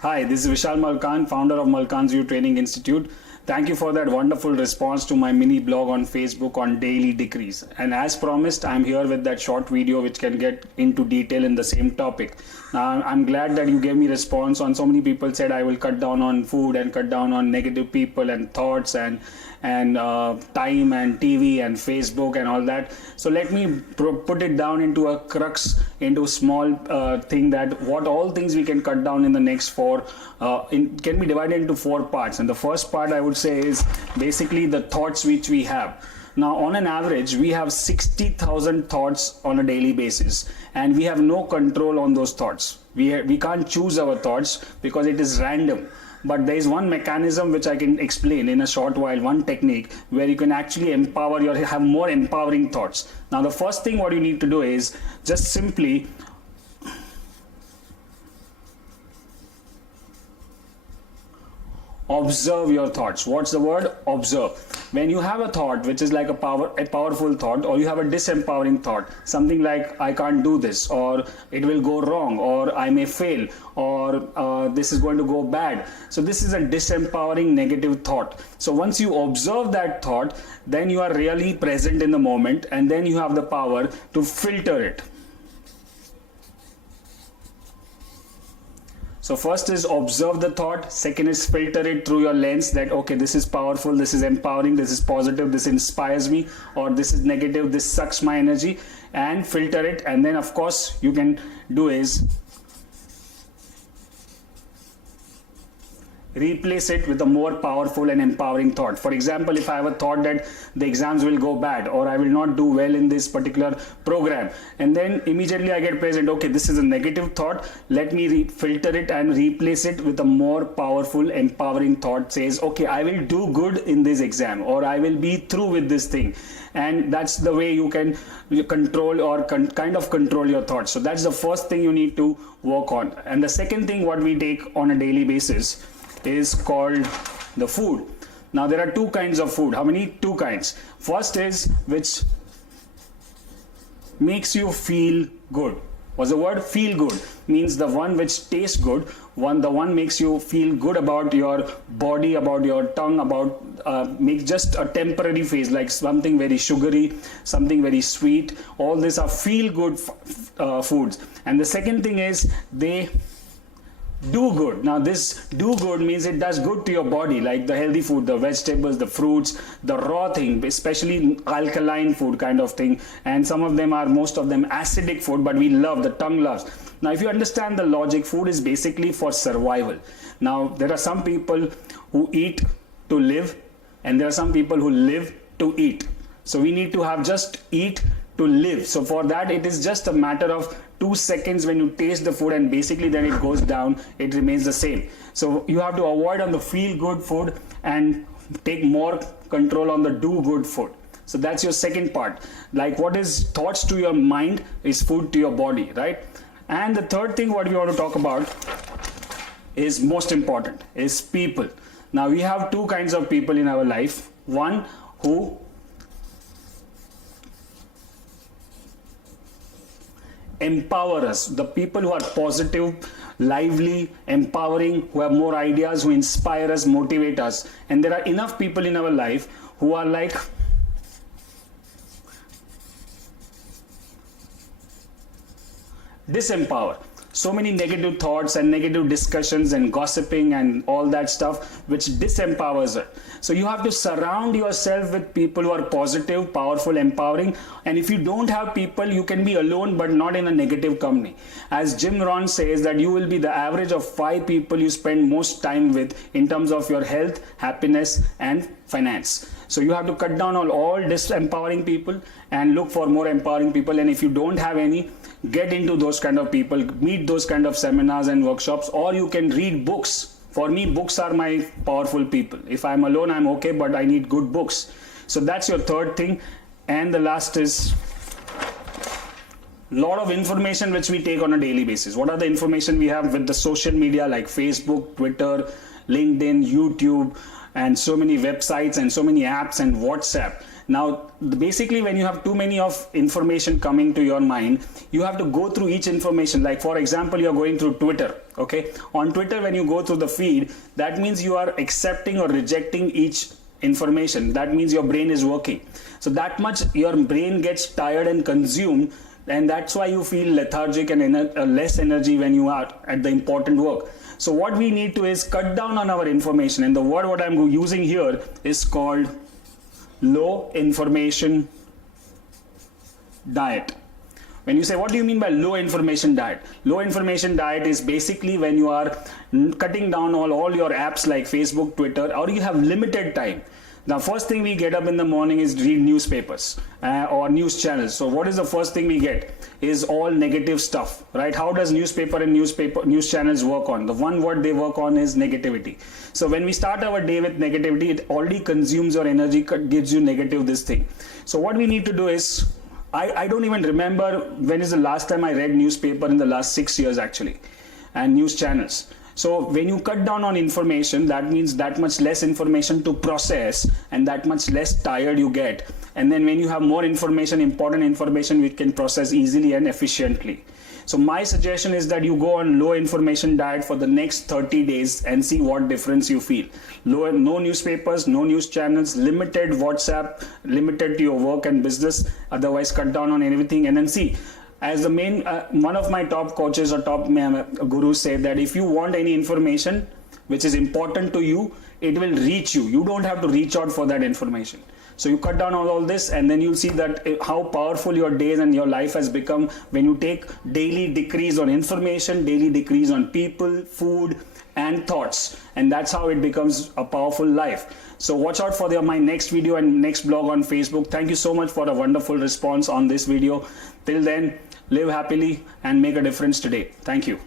Hi, this is Vishal Malkan, founder of Malkan's You Training Institute. Thank you for that wonderful response to my mini blog on Facebook on daily decrease. And as promised, I'm here with that short video which can get into detail in the same topic. Now, I'm glad that you gave me response on so many people said I will cut down on food and cut down on negative people and thoughts and time and TV and Facebook and all that. So let me put it down into a crux, into a small thing that what all things we can cut down in the next four, can be divided into four parts. And the first part I would say is basically the thoughts which we have. Now, on an average, we have 60,000 thoughts on a daily basis, and we have no control on those thoughts. We can't choose our thoughts because it is random. But there is one mechanism which I can explain in a short while, one technique where you can actually empower have more empowering thoughts. Now, the first thing what you need to do is just simply observe your thoughts. What's the word? Observe. When you have a thought which is like a powerful thought, or you have a disempowering thought, something like I can't do this, or it will go wrong, or I may fail, or this is going to go bad. So this is a disempowering negative thought. So once you observe that thought, then you are really present in the moment, and then you have the power to filter it. So first is observe the thought, second is filter it through your lens that okay, this is powerful, this is empowering, this is positive, this inspires me, or this is negative, this sucks my energy, and filter it. And then of course you can do is replace it with a more powerful and empowering thought. For example, if I have a thought that the exams will go bad, or I will not do well in this particular program, and then immediately I get present, okay, this is a negative thought, let me filter it and replace it with a more powerful, empowering thought. Says, okay, I will do good in this exam, or I will be through with this thing. And that's the way you can control or kind of control your thoughts. So that's the first thing you need to work on. And the second thing what we take on a daily basis is called the food. Now there are two kinds of food. How many? Two kinds. First is which makes you feel good. What's the word? Feel good means the one which tastes good, the one makes you feel good about your body, about your tongue, about make just a temporary phase, like something very sugary, something very sweet. All these are feel good foods. And the second thing is they do good. Now this do good means it does good to your body, like the healthy food, the vegetables, the fruits, the raw thing, especially alkaline food kind of thing. And some of them are, most of them acidic food, but we love, the tongue loves. Now if you understand the logic, food is basically for survival. Now there are some people who eat to live, and there are some people who live to eat. So we need to have just eat to live. So for that it is just a matter of 2 seconds when you taste the food, and basically then it goes down, it remains the same. So you have to avoid on the feel good food and take more control on the do good food. So that's your second part. Like what is thoughts to your mind is food to your body, right? And the third thing what we want to talk about is most important, is people. Now we have two kinds of people in our life. One who empower us, the people who are positive, lively, empowering, who have more ideas, who inspire us, motivate us. And there are enough people in our life who are like disempower. So many negative thoughts and negative discussions and gossiping and all that stuff which disempowers it. So you have to surround yourself with people who are positive, powerful, empowering. And if you don't have people, you can be alone but not in a negative company. As Jim Rohn says that you will be the average of 5 people you spend most time with in terms of your health, happiness and finance. So you have to cut down on all disempowering people and look for more empowering people. And if you don't have any, get into those kind of people, meet those kind of seminars and workshops, or you can read books. For me, books are my powerful people. If I'm alone, I'm okay, but I need good books. So that's your third thing. And the last is lot of information which we take on a daily basis. What are the information we have with the social media like Facebook, Twitter, LinkedIn, YouTube, and so many websites and so many apps and WhatsApp. Now, basically, when you have too many of information coming to your mind, you have to go through each information. Like, for example, you're going through Twitter. Okay, on Twitter, when you go through the feed, that means you are accepting or rejecting each information. That means your brain is working. So that much your brain gets tired and consumed, and that's why you feel lethargic and less energy when you are at the important work. So what we need to is cut down on our information, and the word what I'm using here is called low information diet. When you say, what do you mean by low information diet? Low information diet is basically when you are cutting down all your apps like Facebook, Twitter, or you have limited time. Now, first thing we get up in the morning is read newspapers or news channels. So what is the first thing we get? Is all negative stuff, right? How does news channels work on? The one word they work on is negativity. So when we start our day with negativity, it already consumes your energy, gives you negative this thing. So what we need to do is, I don't even remember when is the last time I read newspaper in the last 6 years actually, and news channels. So when you cut down on information, that means that much less information to process and that much less tired you get. And then when you have more information, important information, we can process easily and efficiently. So my suggestion is that you go on low information diet for the next 30 days and see what difference you feel. No newspapers, no news channels, limited WhatsApp, limited to your work and business. Otherwise, cut down on everything and then see. As the main, one of my top coaches or top gurus said that if you want any information which is important to you, it will reach you. You don't have to reach out for that information. So you cut down on all this, and then you'll see that how powerful your days and your life has become when you take daily decrease on information, daily decrease on people, food, and thoughts. And that's how it becomes a powerful life. So watch out for my next video and next blog on Facebook. Thank you so much for a wonderful response on this video. Till then, live happily and make a difference today. Thank you.